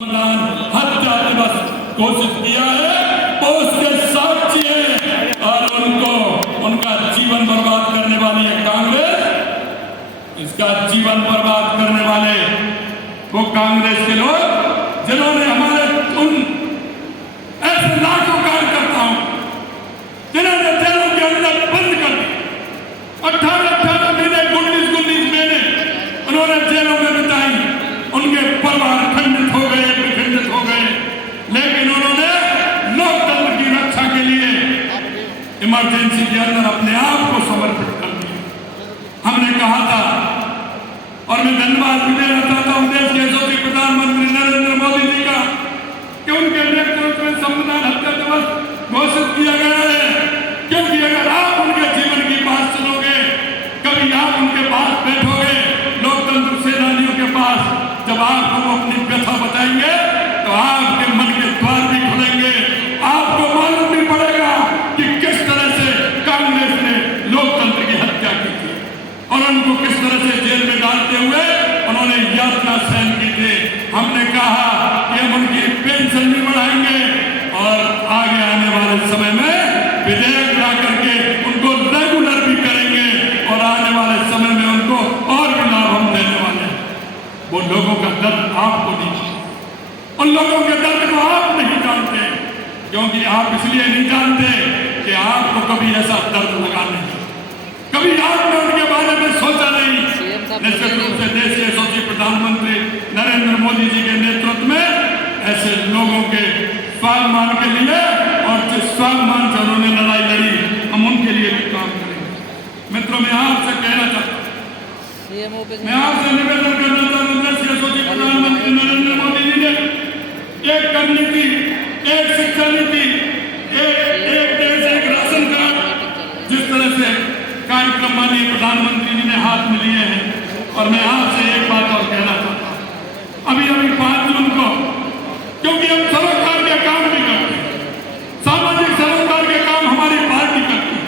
हत्या दिवस घोषित किया है, वो उसके साक्षी है और उनको उनका जीवन बर्बाद करने वाली है कांग्रेस। इसका जीवन बर्बाद करने वाले वो कांग्रेस के लोग जिन्होंने हमारे उन ऐसे लाखों कार्यकर्ताओं जिन्होंने जेलों के अंदर बंद कर दी 18 महीने 19 महीने उन्होंने जेलों में बिताई। उनके परिवार खंडित हो गए, विखंडित हो गए, लेकिन उन्होंने लोकतंत्र की रक्षा के लिए इमरजेंसी के अंदर अपने आप को समर्पित कर दिया। हमने कहा था और मैं धन्यवाद भी देना चाहता हूं देश के यशस्वी प्रधानमंत्री नरेंद्र मोदी जी का कि उनके नेतृत्व में संविधान हत्या दिवस घोषित किया गया है। क्योंकि अगर आप उनके जीवन की बात सुनोगे, कभी आप उनके पास बैठोगे, लोकतंत्र सेनानियों के पास जब आपको वो अपनी व्यथा बताएंगे तो आपके मन के द्वार भी खुलेंगे। आपको मालूम भी पड़ेगा कि किस तरह से कांग्रेस ने लोकतंत्र की हत्या की थी और उनको किस तरह से जेल में डालते हुए उन्होंने यातना सहन की थी। हमने कहा कि हम उनकी पेंशन भी बढ़ाएंगे और आगे आने वाले समय में विधेयक ला करके उनको रेगुलर भी करेंगे और आने वाले समय में उनको और भी लाभ हम देने वाले हैं। वो लोगों का दर्द आपको नहीं, उन लोगों के दर्द को आप नहीं जानते, क्योंकि आप इसलिए नहीं जानते कि आपको कभी ऐसा दर्द लगा नहीं, कभी आपने उनके बारे में सोचा नहीं। निश्चित रूप से देश के यशस्वी प्रधानमंत्री नरेंद्र मोदी जी के नेतृत्व में ऐसे लोगों के स्वाभिमान के लिए और जिस स्वाभिमान से उन्होंने लड़ाई लड़ी, हम उनके लिए भी काम करेंगे। मित्रों, मैं आपसे कहना चाहता हूँ, मैं आपसे निवेदन करना चाहता हूं, देश के यशस्वी प्रधानमंत्री नरेंद्र मोदी जी ने एक कर नीति, एक शिक्षा नीति, एक देश एक राशन कार्ड, जिस तरह से कार्यक्रम माननीय प्रधानमंत्री जी ने हाथ में लिए हैं। और मैं आपसे एक बात और कहना चाहता हूं, अभी 5 जून को, क्योंकि हम सरोकार के काम भी करते हैं, सामाजिक सरोकार के काम हमारी पार्टी करती है।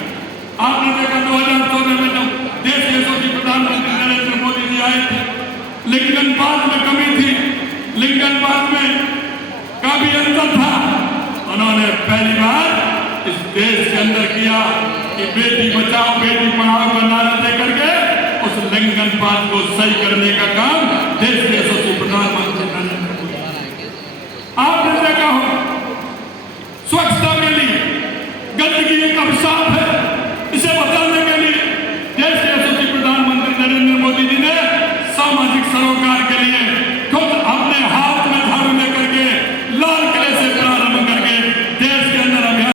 आपने देखा 2014 में जब देश के यशस्वी प्रधानमंत्री नरेंद्र मोदी जी आए थे, लिंकन पार्क में कमी थी, लिंकन पार्क में काफी अंतर था। उन्होंने पहली बार इस देश के अंदर किया कि बेटी बचाओ बेटी पढ़ाओ का नारा देकर के उस लिंकन पार्क को सही करने का काम देश के